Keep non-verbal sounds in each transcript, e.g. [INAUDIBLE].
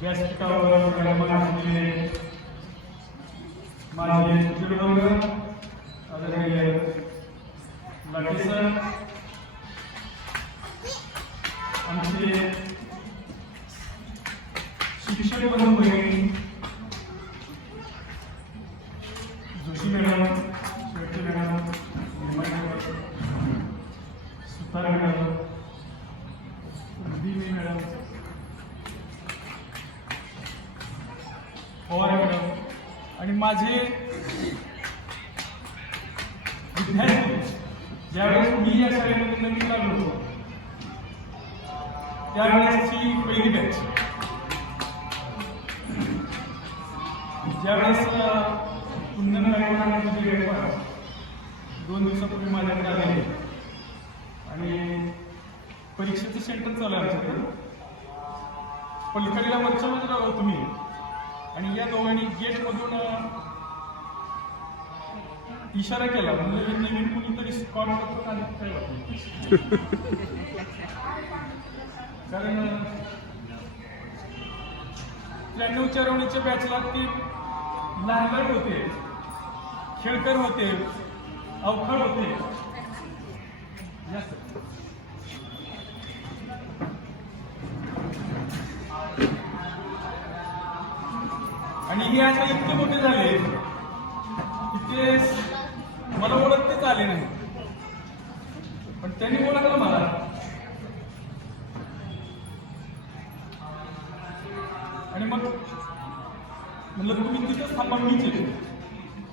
व्यासपीठावर विराजमान असलेले माझे चिरडोंगर आदरणीय लाटे सर आमचे शिक्षक बंधू भगिनी Joshi madam Shelke madam Nirmal madam Sutar madam Dini madam Pawar madam आणि माझे विद्यार्थी ज्यावेळेस मी या शाळेमध्ये नवीन लागलो होतो त्यावेळेसची पहिली बॅच ज्यावेळेस कुंदन म्हणजे आणि दोन दिवसापूर्वी माझ्याकडे आले आणि परीक्षेचं सेंटर चालू आहे आमच्याकडे. पलकडीला वरच्या मजल्यावर तुम्ही. आणि या दोघांनी गेटमधून इशारा केला. म्हणजे नवीन कुणीतरी स्कॉट करतो काय कारण त्र्याण्णव चरवणीच्या बॅचला ते लहान होते खेळकर होते अवखळ होते. हे आता इतके मोठे झाले की ते मला ओळखतेच आले नाही. पण त्यांनी ओळखलं मला. आणि मग म्हणलं तुम्ही तिथंच थांबा मीच येतो.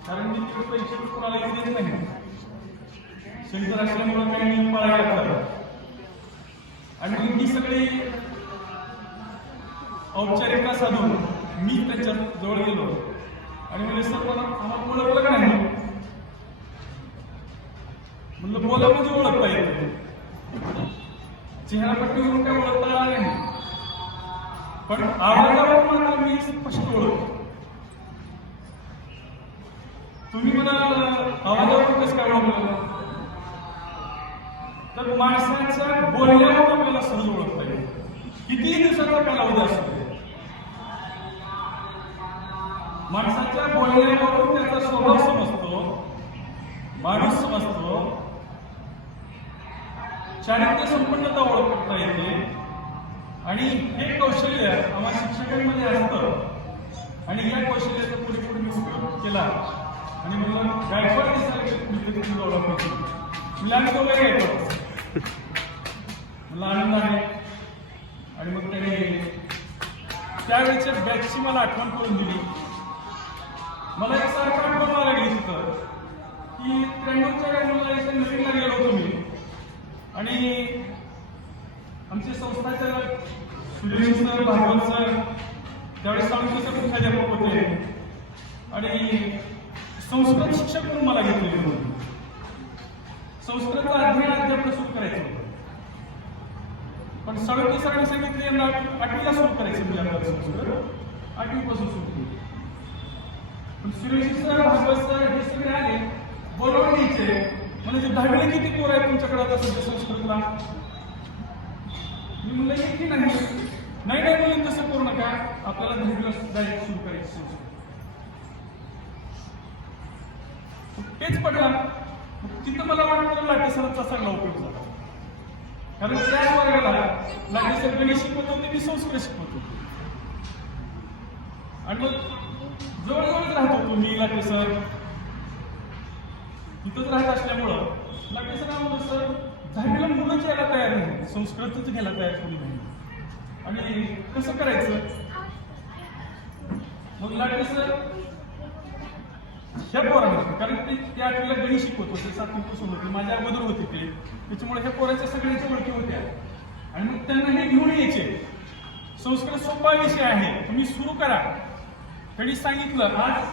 कारण मी तिकडे पैसे कोणाला येऊ देत नाही. शेल्टर असल्यामुळे काही नियम पाळायला आणि मी सगळी औपचारिकता साधून मी त्याच्याजवळ गेलो. आणि म्हणजे सर मला आम्हाला बोलावलं का नाही? म्हणलं बोला म्हणजे ओळखता येते चेहरापट्टीवरून काय ओळखता आला नाही. पण आवडला मी स्पष्ट ओळखतो. तुम्ही मला आवाजावरून कसं काय ओळखलं? तर माणसाच्या बोलण्यावर आपल्याला सहज ओळखता येईल. कितीही दिवसाचा कालावधी असतो माणसाच्या बोलण्यावरून त्याचा स्वभाव समजतो. माणूस समजतो. चारित्र्य संपन्नता ओळखता येते. आणि हे कौशल्य आम्हा शिक्षकांमध्ये असतं. आणि या कौशल्याचा पुरेपूर मी उपयोग केला. आणि मला गायकवाड दिसायला कुठेतरी तुम्ही ओळख होती. मुलांना वगैरे येतो मला आनंद आहे. आणि मग त्याने त्यावेळेच्या बॅचची मला आठवण करून दिली. मला एक सारखं आठवण लागली तिथं की त्र्याण्णवच्या टायमाला इथे नवीनला गेलो होतो मी. आणि आमचे संस्थाचालक सुरेश सर भागवत सर त्यावेळेस सांगतो सर मुख्याध्यापक होते. आणि संस्कृत शिक्षक म्हणून मला घेतले होते. संस्कृतचा अध्ययन अध्यापन सुरू करायचं होतं. पण सडकी सरांनी सांगितले यांना आठवीला सुरू करायचं म्हणजे आपल्याला संस्कृत. आठवीपासून सुरू केली. सुरेश सर भागवत सर हे सगळे आले. बोलवून घ्यायचे म्हणजे दहावीला किती पोर आहे तुमच्याकडे आता सध्या संस्कृतला? मी म्हणलं की नाही. नाही नाही म्हणून तसं करू नका? आपल्याला दहावीला डायरेक्ट सुरू करायची संस्कृत. तेच पडला. तिथं मला वाटतं लाटे सरांचा चांगला उपयोग झाला. कारण त्याच वर्गाला लाटे सर गणेश शिकवत होते मी संस्कृत शिकवत होते. आणि मग जवळजवळच राहतो तुम्ही मी लाटे सर. इथंच राहत असल्यामुळं लाटे सर आम्हाला सर दहावीला मुलंच यायला तयार नाही. संस्कृतच घ्यायला तयार कोणी नाही. आणि कसं करायचं? मग लाटे सर ह्या पोरांना कारण ते त्या आठवीला गणित शिकवत होते सातवीपासून होते माझ्या अगोदर होते ते. त्याच्यामुळे ह्या पोराच्या सगळ्यांच्या ओळखी होत्या. आणि मग त्यांना हे घेऊन यायचे. संस्कृत सोपा विषय आहे. तुम्ही सुरू करा. त्यांनी सांगितलं आज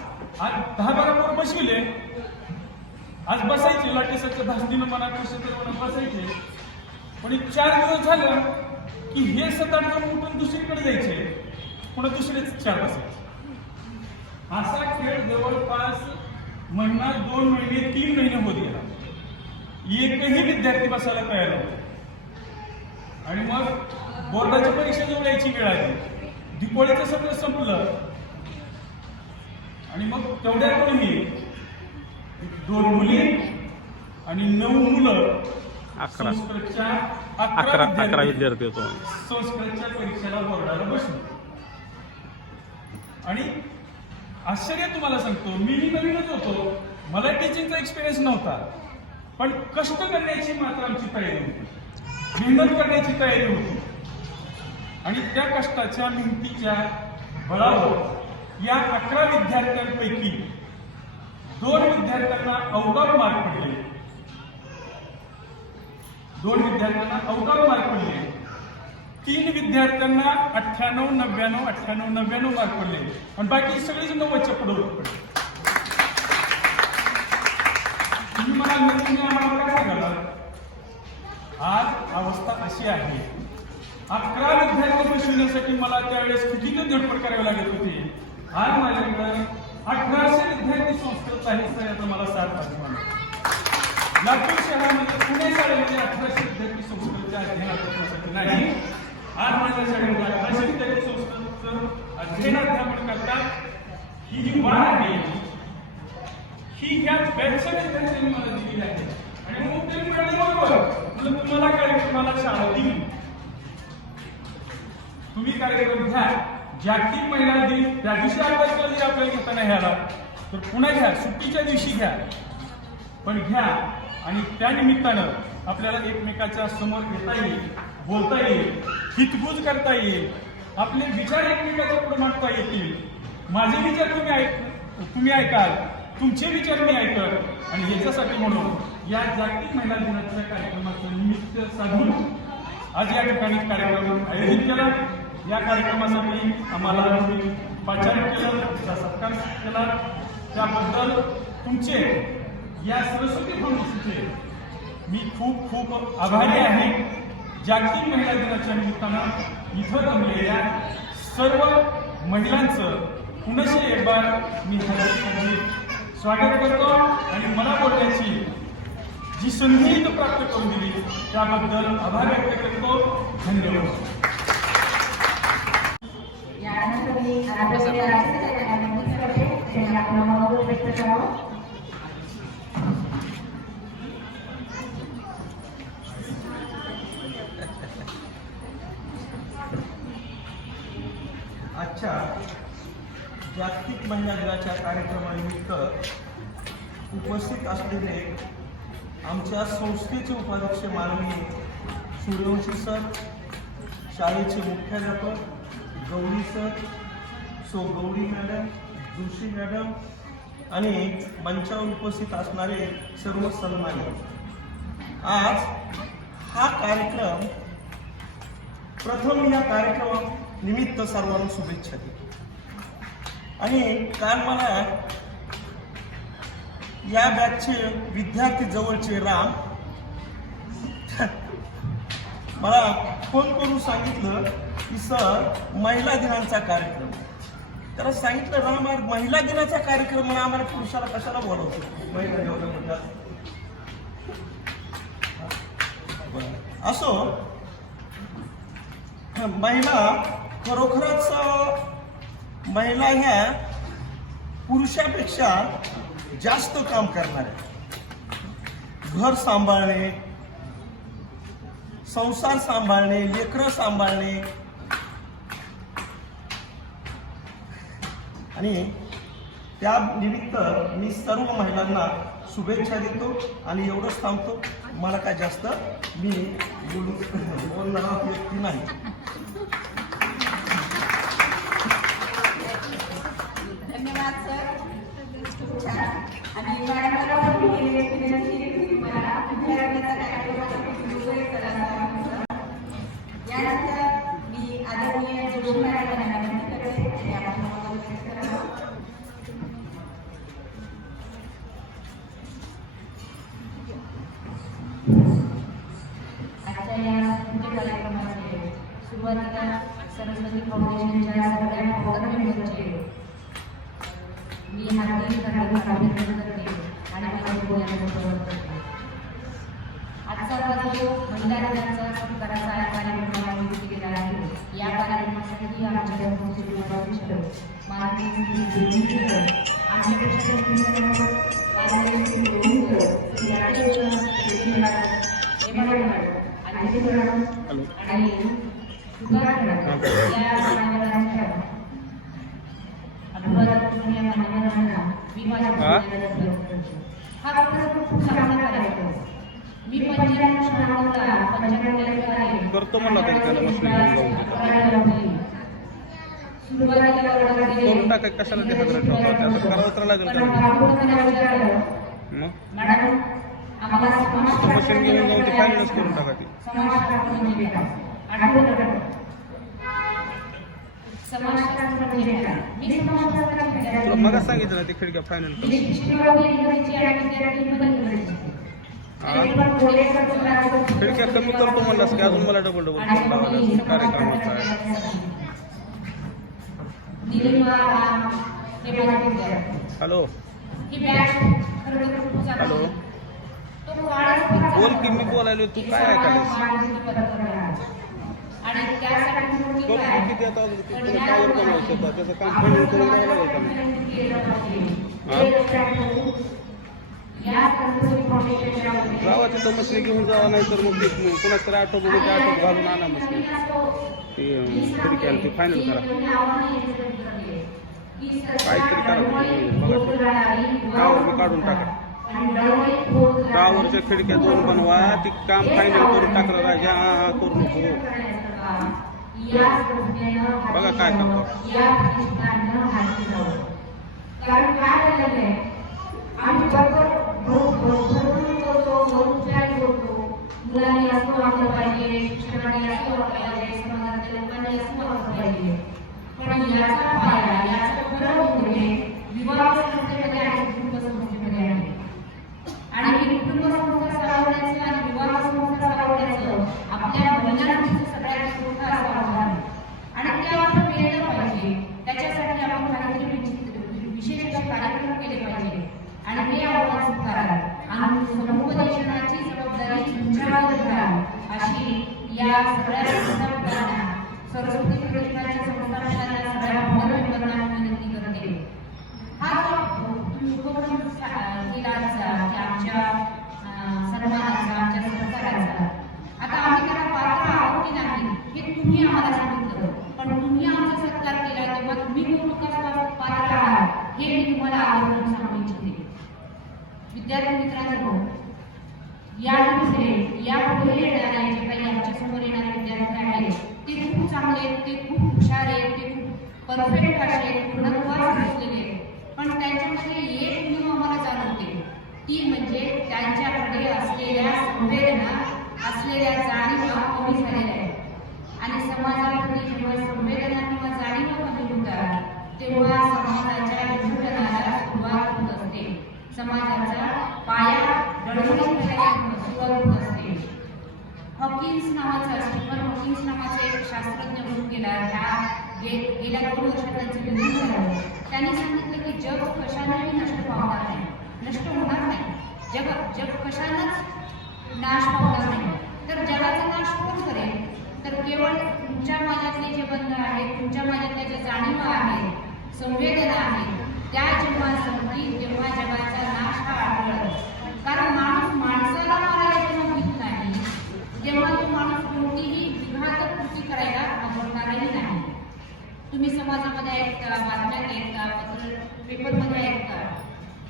आज दहा बारा पोरं बसविले. आज बसायचे लाटेसाच्या धास्तीनं म्हणा कसं म्हणा बसायचे. पण एक चार दिवस झालं की हे सात आठ उठून दुसरीकडे जायचे. पुन्हा दुसरेच चार बसायचे. असा खेळ जवळपास महिना दोन महिने तीन महिने होत गेला. एकही विद्यार्थी बसायला तयार नव्हते. आणि मग बोर्डाची परीक्षा जवळ यायची वेळ आली. दिपोळीचं सगळं संपलं. आणि मग तेवढ्यातूनही दोन मुली आणि नऊ मुलं अकरा. अकरा अकरा विद्यार्थी विद्यार्थी होतो. संस्कृतच्या परीक्षेला बोर्डाला बसलो आणि आश्चर्य तुम्हाला सांगतो मीही नवीनच होतो. मला टीचिंगचा एक्सपिरियन्स नव्हता. पण कष्ट करण्याची मात्र आमची तयारी होती. मेहनत करण्याची तयारी होती. आणि त्या कष्टाच्या मेहनतीच्या बळावर या अकरा विद्यार्थ्यांपैकी दोन विद्यार्थ्यांना अवघड मार्क पडले. दोन विद्यार्थ्यांना अवघड मार्क पडले. तीन विद्यार्थ्यांना अठ्ठ्याण्णव नव्याण्णव अठ्ठ्याण्णव नव्याण्णव मार्क पडले. पण बाकी सगळेच नव्वदच्या पुढे पडले. तुम्ही मला "मग आम्हाला काय सांगाल आज अवस्था अशी आहे. अकरा विद्यार्थ्यांना शिवण्यासाठी मला त्यावेळेस किती धडपड करावी लागत होती? आज माझ्याकडे अठराशे विद्यार्थी संस्कृत साहित्य याचा मला साथ पाठवला लातूर शहरामध्ये पुणे शाळेमध्ये अठराशे विद्यार्थी संस्कृतच्या अध्ययनासाठी नाही. आज माझ्या शाळेमध्ये अठराशे विद्यार्थी संस्कृतचं अध्ययन अध्यापन करतात. ही जी वाढ आहे ही ह्या बॅचच्या विद्यार्थ्यांनी मला दिलेली आहे. आणि मग ते म्हणाले बरोबर तुम्हाला कार्यक्रमाला शाळा दिली. तुम्ही कार्यक्रम घ्या. जागतिक महिला दिन त्या दिवशी अभ्यास जरी आपल्याला घेताना घ्यायला तर पुन्हा घ्या सुट्टीच्या दिवशी घ्या. पण घ्या आणि त्या निमित्तानं आपल्याला एकमेकाच्या समोर येता येईल बोलता येईल हितगुज करता येईल आपले विचार एकमेकाच्या पुढे मांडता येतील. माझे विचार तुम्ही ऐक तुम्ही ऐकाल तुमचे विचार मी ऐकल. आणि याच्यासाठी म्हणून या जागतिक महिला दिनाच्या कार्यक्रमाचं निमित्त साधून आज या ठिकाणी कार्यक्रम आयोजित केला. या कार्यक्रमासाठी आम्हाला तुम्ही पाचारण केलं त्याचा सत्कार केला. त्याबद्दल तुमचे या सरस्वती फाउंडेशनचे मी खूप खूप आभारी आहे. जागतिक महिला दिनाच्या निमित्तानं इथं जमलेल्या सर्व महिलांचं पुनश्च एक बार मी स्वागत करतो आणि मला बोलण्याची जी संधी इथं प्राप्त करून दिली त्याबद्दल आभार व्यक्त करतो. धन्यवाद. अच्छा. मी आदरणीय विनंती करते त्यांनी आपलं व्यक्त करावं आजच्या जागतिक महिला दिनाच्या कार्यक्रमानिमित्त उपस्थित असलेले आमच्या संस्थेचे उपाध्यक्ष माननीय सूर्यवंशी सर शाळेचे मुख्याध्यापक Gauri sir so Gauri madam Joshi madam आणि मंचावर उपस्थित असणारे सर्व सन्मानित आज हा कार्यक्रम प्रथम या कार्यक्रम निमित्त सर्वांना शुभेच्छा देतो. आणि काल मला या बॅचचे विद्यार्थी जवळचे राम [LAUGHS] मला फोन करून सांगितलं की सर महिला दिनांचा कार्यक्रम. त्याला सांगितलं ना यार, महिला दिनाचा कार्यक्रम आहे, आम्हाला पुरुषाला कशाला बोलवतो? महिला म्हणतात. असो महिला खरोखरच महिला ह्या पुरुषापेक्षा जास्त काम करणार आहे घर सांभाळणे संसार सांभाळणे लेकरं सांभाळणे आणि त्या निमित्त मी सर्व महिलांना शुभेच्छा देतो आणि एवढंच थांबतो मला काय जास्त मी बोलू बोलणारा व्यक्ती नाही. धन्यवाद सर. आणि मी हार्दिक हार्दिक अभिनंदन करते आणि माझे बोलण्याबरोबर करते. आजचा जो महिला दिनाचा आहे कार्यक्रम आयोजित केला आहे या कार्यक्रमासाठी आमच्या उपस्थित उपाध्यक्ष माननीय आमच्या माननीय Shri Devendra, Shri Rakesh Shetty madam, Hema madam, Anjali madam आणि सुधा मॅडम या मान्यवरांच्या अभिवादन या मान्यवरांना मी माझ्या हा? बोलण्याबद्दल करते. हा खरंच खूप चांगला कार्यक्रम आहे. मी पंचायत शाळांचा पंचायत अधिकारी करतो म्हणला होता त्याला मशीन घेऊन जाऊन टाका कशाला ते ठेवतात? करावं तर लागेल मग मशीन घेऊन जाऊन ते फायनलच करून टाका ती. म्हणजे म्हणजे तुला मग सांगितलं ना ते खिडक्या फायनल खिडक्या कमी करतो म्हणलास की अजून मला डबल डबल कार्यक्रमाचा आहे. Hello hello. बोल की मी बोलायलो तू. काय ऐकायलास? किती आता त्याचं काम करून द्यावं लागेल का नाही? केलं पाहिजे. तिथं मशीन घेऊन जावा नाही तर मग. ते कुणाच तरी आठव बघून ते घालून आणा मशीन ती. अं, खिडकी आणि फायनल करा. काहीतरी करा तुम्ही, काढून टाका टावरच्या खिडक्या दोन बनवा ती काम फायनल करून टाकला राजा हा हा करू नको. बघा काय करतो. कारण काय झालेलं आहे आम्ही मुलांनी असं वागलं पाहिजे शिक्षकांनी असं वागलं पाहिजे लोकांनी असं वागलं पाहिजे. पण याचा पाया याचं खरं म्हणजे विवाह संस्थेमध्ये आणि कुटुंब संस्थेमध्ये आहे. आणि कुटुंब संस्था चालवण्याचं आणि विवाह संस्था चालवण्याचं आपल्या महिलांचं सगळ्यात मोठं असं आव्हान आहे. आणि ते आपण केलं पाहिजे त्याच्यासाठी आपण काहीतरी विचित्र- विशेष कार्यक्रम केले पाहिजे आणि हे आव्हान स्वीकारा आणि समुपदेशनाची जबाबदारी तुमच्यावर घ्या अशी या सगळ्या संस्थापकांना सरस्वती प्रतिष्ठानच्या संस्थापकांना सगळ्या मेंबरांना विनंती करते. हा जो उपक्रम केला की आमच्या अं, सन्मानाचा आमच्या सत्काराचा आता आम्ही त्याला पात्र आहोत की नाही हे तुम्ही आम्हाला सांगितलं पण तुम्ही आमचा सत्कार केला तेव्हा तुम्ही कौतुकास पात्र आहात हे मी तुम्हाला आवर्जून सांगू इच्छिते विद्यार्थी मित्रांनो या पुढे या पुढे येणारे जे काही आमच्यासमोर येणारे विद्यार्थी आहेत ते खूप चांगले आहेत ते खूप हुशार आहेत ते खूप परफेक्ट असे आहेत पूर्णत्वास पोहोचलेले आहेत पण त्यांच्यामध्ये एक गुण आम्हाला जाणवते ती म्हणजे त्यांच्याकडे असलेल्या संवेदना असलेल्या जाणीवा कमी झालेल्या आहेत आणि समाजामध्ये जेव्हा संवेदना किंवा जाणीवा कमी होतात तेव्हा समाजाच्या विघटनाला सुरुवात होत असते समाजाचा पाया डळमळीत असते हॉकिन्स नावाचा स्टीफन हॉकिन्स नावाचा एक शास्त्रज्ञ होऊन गेला. ह्या गेल्या दोन वर्षात त्यांचं निधन झालं. त्यांनी सांगितलं की जग कशानेही नष्ट पावणार नाही. नष्ट होणार नाही. जग जग कशानंच नाश पावणार नाही. तर जगाचा नाश कोण करेल? तर केवळ तुमच्या माझ्यातले जे बंध आहेत तुमच्या माझ्यातल्या ज्या जाणीवा आहेत संवेदना आहेत त्या जेव्हा संपतील तेव्हा जगाचा नाश हा आढळत कारण माणूस माणसाला मारायला जेव्हा भीत नाही. जेव्हा तो माणूस कोणतीही विघातक कृती करायला आवडणारही नाही. तुम्ही समाजामध्ये ऐकता बातम्यात ऐकता पत्र पेपरमध्ये ऐकता.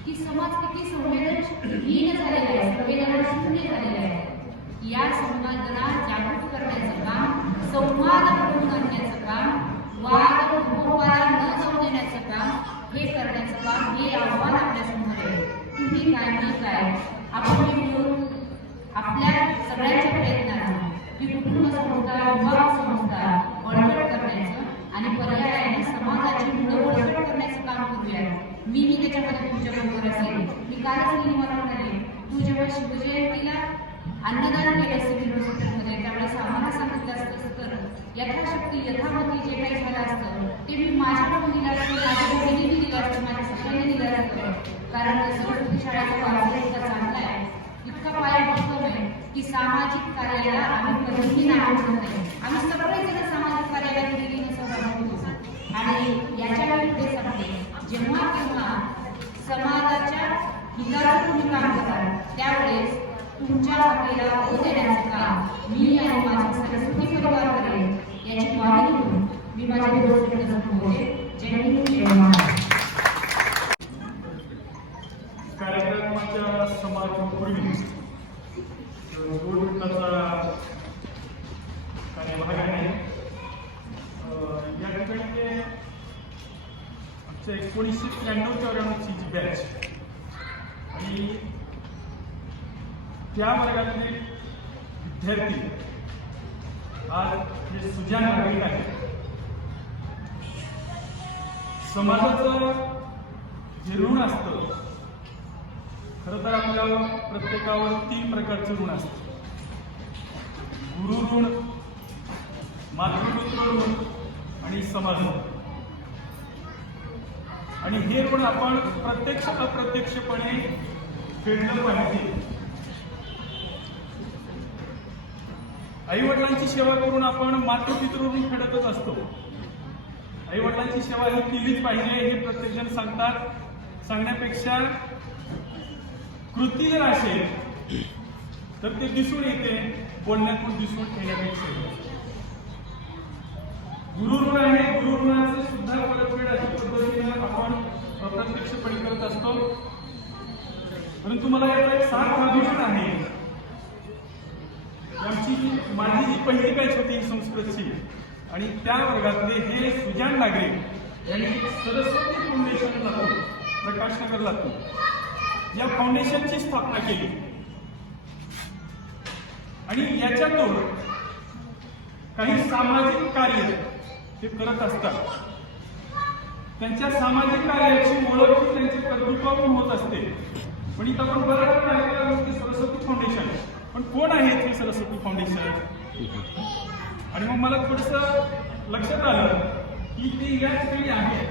की समाज किती संवेदनहीन झालेला आहे संवेदना शून्य झालेला आहे. या संवेदना जागृत करण्याचं काम संवाद करून आणण्याचं काम वाद उपवादाला न जाऊ देण्याचं काम हे करण्याचं काम हे आव्हान तुम्ही काय आपण मिळून आपल्या सगळ्यांच्या प्रयत्नाने की कुटुंब संस्था विवाह संस्था बळकट करण्याचं आणि पर्यायाने समाजाची मुलं बळकट करण्याचं काम करूया मीही त्याच्यामध्ये तुमच्या बरोबर असेल मी कालच मी मला म्हणाले तू जेव्हा शिवजयंतीला अन्नदान केले सिव्हिल हॉस्पिटलमध्ये त्यावेळेस आम्हाला सांगितलं असतं तर यथाशक्ती यथामती जे काही झालं असतं ते मी माझ्या मुलीला असतं माझ्या बहिणीने दिलं असतं माझ्या सगळ्यांनी दिलं असतं. कारण सरस्वती शाळेचा वारसा इतका चांगला आहे. इतका पाया बसतो आहे की सामाजिक कार्याला आम्ही कधीही नाव ठेवत नाही. आम्ही सगळेजण सामाजिक कार्याला दिलेली सहभागी होतो. आणि याच्या वेळी सांगते जेव्हा तेव्हा समाजाच्या हिताचं तुम्ही काम कराल त्यावेळेस तुमच्या हकीला ओ देण्याचं काम प्रकारचं ऋण असतात गुरु ऋण मातृपुत्र ऋण आणि समाज ऋण. आणि हे ऋण आपण प्रत्यक्ष अप्रत्यक्षपणे फेडलं पाहिजे. आई वडिलांची सेवा करून आपण मातृपितृ ऋण फेडतच असतो. आई वडिलांची सेवा ही केलीच पाहिजे हे प्रत्येकजण सांगतात. सांगण्यापेक्षा कृती जर असेल तर ते दिसून येते बोलण्यातून दिसून येण्यापेक्षा. गुरुऋण आहे गुरुऋणाचं सुद्धा परतफेड अशा पद्धतीने आपण प्रत्यक्षपणे करत असतो. परंतु मला याचा एक सार अभिमान आहे. आमची माझी जी पहिली बॅच होती संस्कृतची आणि त्या वर्गातले हे सुजान नागरिक यांनी सरस्वती फाउंडेशन लातूर प्रकाशनगर लागतो या फाउंडेशनची स्थापना केली. आणि याच्यातून काही सामाजिक कार्य ते करत असतात त्यांच्या सामाजिक कार्याची ओळख त्यांचे त्यांच्या कर्तृत्वातून होत असते. पण इथं आपण बऱ्याच वेळा सरस्वती फाउंडेशन. पण कोण आहे ते सरस्वती फाउंडेशन? आणि मग मला थोडस लक्षात आलं की ते या ठिकाणी आहे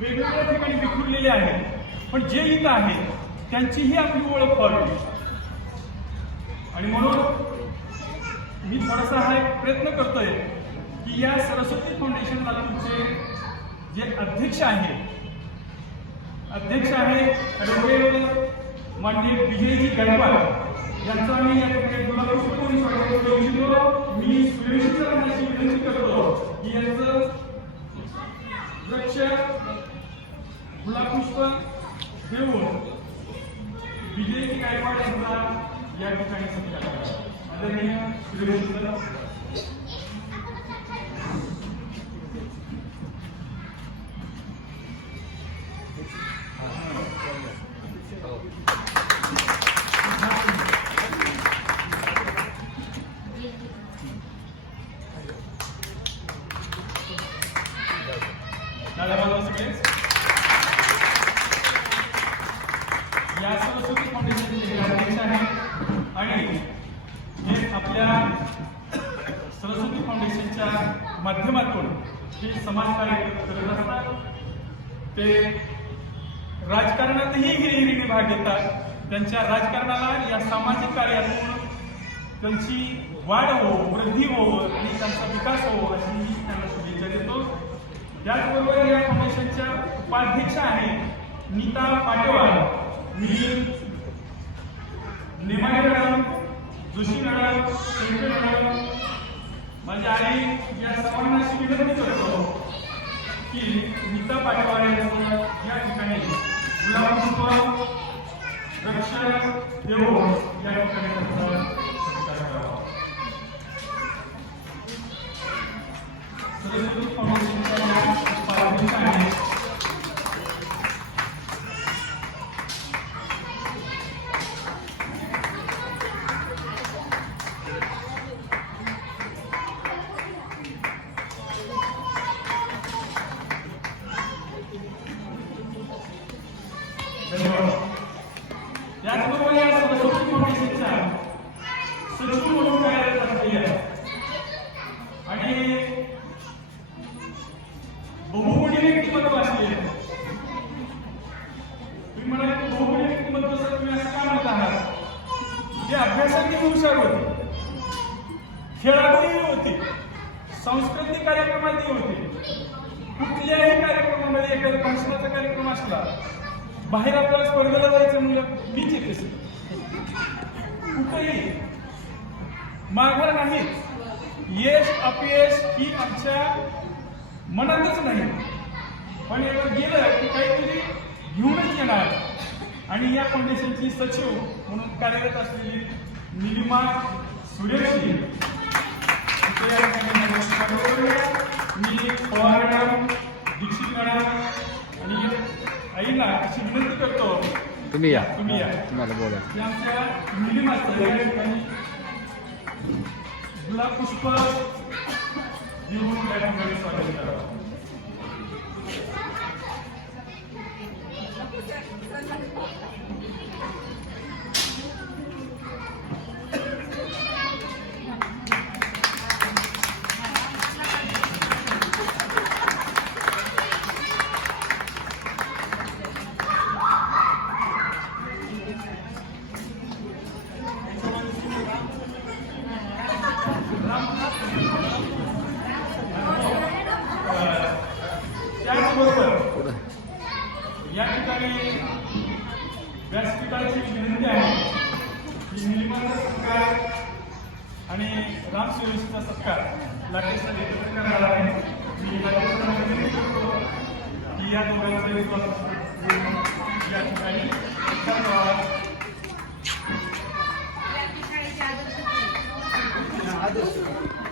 वेगवेगळ्या ठिकाणी विखुरलेले आहेत पण जे इथं आहे त्यांचीही आपली ओळख व्हावी. आणि म्हणून मी थोडासा हा एक प्रयत्न करतोय की या सरस्वती फाउंडेशन लातूरचे जे अध्यक्ष आहे अध्यक्ष आहे माननीय विजयजी गायकवाड यांचा मी या ठिकाणी स्वागत करू इच्छितो मी सुरेश विनंती करतो की यांचं वृक्ष गुलाबपुष्प देऊन विजयजी गायकवाड यांचा या ठिकाणी सत्कार करा. आदरणीय त्याचबरोबर या फाउंडेशनच्या उपाध्यक्ष आहेत नीता पाटेवार. मी Nemane madam Joshi madam Shelke madam माझी आई या सर्वांना अशी विनंती करतो की नीता पाटेवार यांचं या ठिकाणी गुलाबपुष्प वृक्ष देव या ठिकाणी त्यांचा सत्कार करावा आईला अशी विनंती करतो तुम्ही या तुम्ही या तुम्हाला बोला की आमच्या निलिमा या ठिकाणी गुलाब पुष्प देऊन त्या ठिकाणी स्वागत करावं त्याचबरोबर आणि रामसेवेचा सत्कार लागेसाठी करणार आहे. मी लागेसाठी विनंती करतो की या दोघांचे या ठिकाणी सत्कार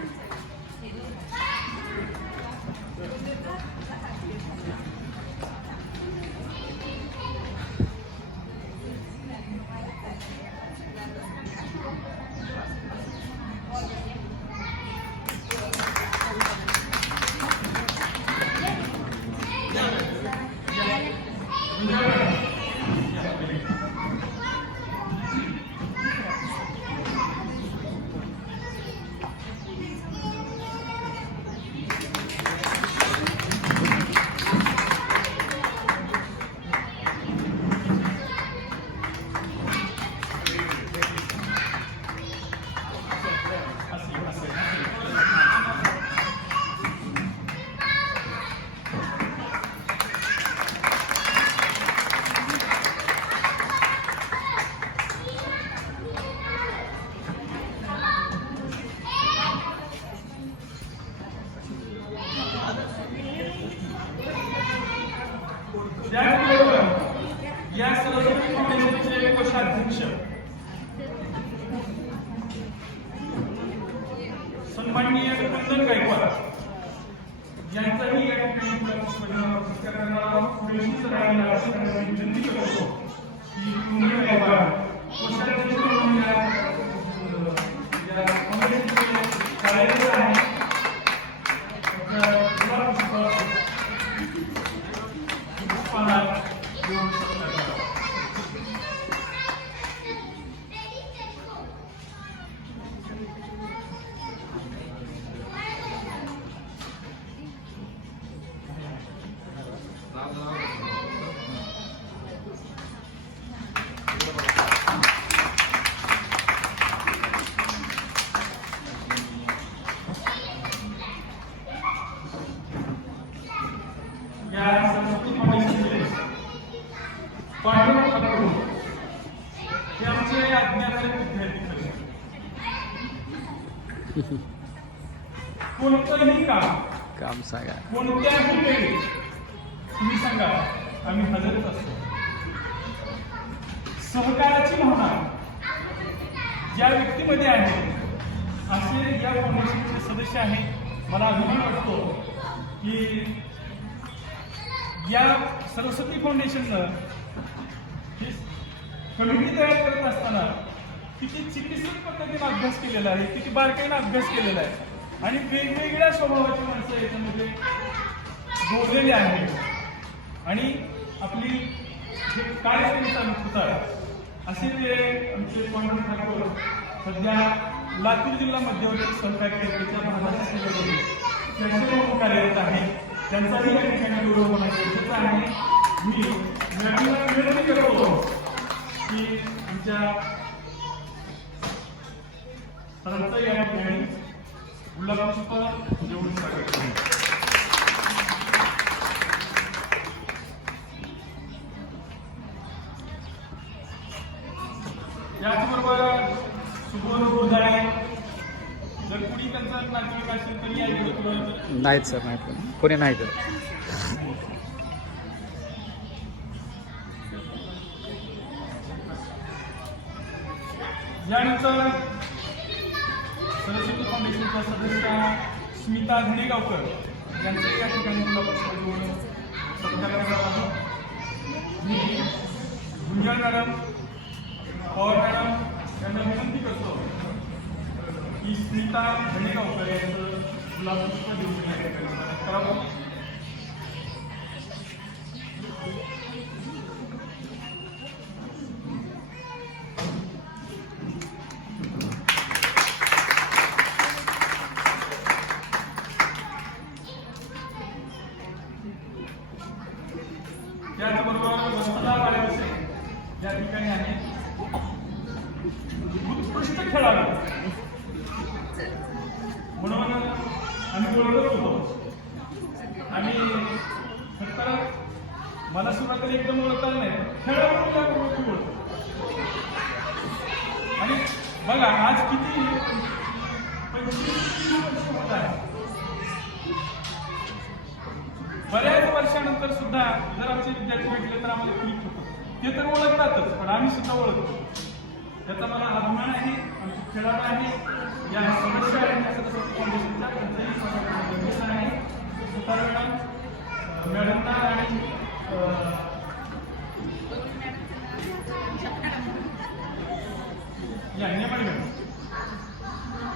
सहकाराची भावना. ज्या व्यक्तीमध्ये आहे असे या फाउंडेशनचे सदस्य आहेत. मला अभिमान वाटतो की या सरस्वती फाउंडेशननं ही कमिटी तयार करत असताना किती चिकित्सक पद्धतीने अभ्यास केलेला आहे किती बारकाईने अभ्यास केलेला आहे. आणि वेगवेगळ्या स्वभावाची माणसं याच्यामध्ये जोडलेली आहेत. आणि आपली जे कार्य त्यांनी चालू असे जे आमचे काँग्रेस ठाकूर सध्या लातूर जिल्हा मध्यवर्ती सहकारी बँकेच्या भागाच्या त्यांचे कार्यरत आहे. त्यांचाही या ठिकाणी गौरव होणं गरजेचं आहे. मी मॅडमला विनंती होतो की आमच्या सरांचं या ठिकाणी गुलाबाचं जेवण स्वागत आहे. ナれツないで。れ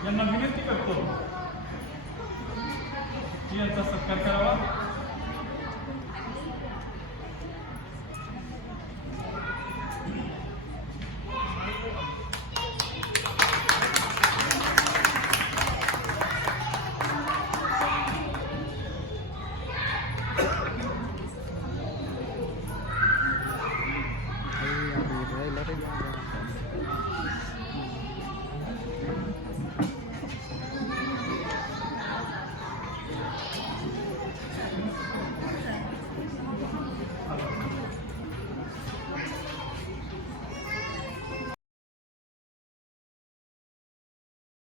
यांना विनंती करतो. यांचा सत्कार करावा.